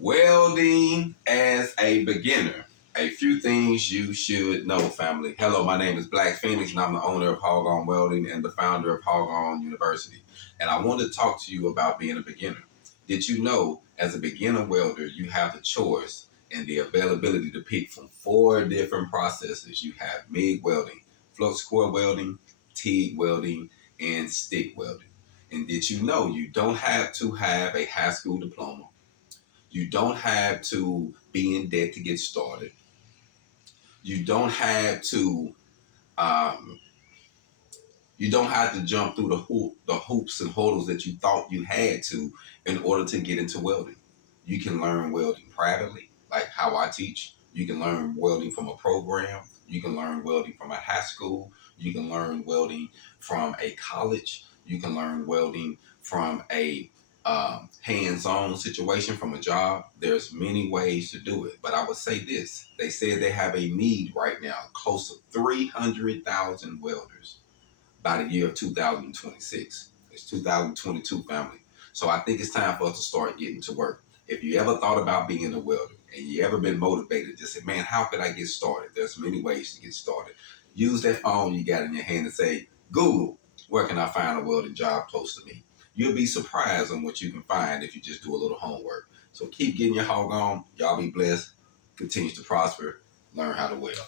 Welding as a beginner. A few things you should know, family. Hello, my name is Black Phoenix, and I'm the owner of Hog On Welding and the founder of Hog On University. And I want to talk to you about being a beginner. Did you know, as a beginner welder, you have the choice and the availability to pick from 4 different processes? You have MIG welding, flux core welding, TIG welding, and stick welding. And did you know you don't have to have a high school diploma? You don't have to be in debt to get started. You don't have to um, jump through the hoops and hurdles that you thought you had to in order to get into welding. You can learn welding privately, like how I teach. You can learn welding from a program. You can learn welding from a high school. You can learn welding from a college. You can learn welding from a hands-on situation, from a job. There's many ways to do it, but I would say this. They said they have a need right now, close to 300,000 welders by the year of 2026. It's 2022, family. So I think it's time for us to start getting to work. If you ever thought about being a welder and you ever been motivated, just say, man, how could I get started? There's many ways to get started. Use that phone you got in your hand and say, Google, where can I find a welding job close to me? You'll be surprised on what you can find if you just do a little homework. So keep getting your hog on. Y'all be blessed. Continue to prosper. Learn how to weld.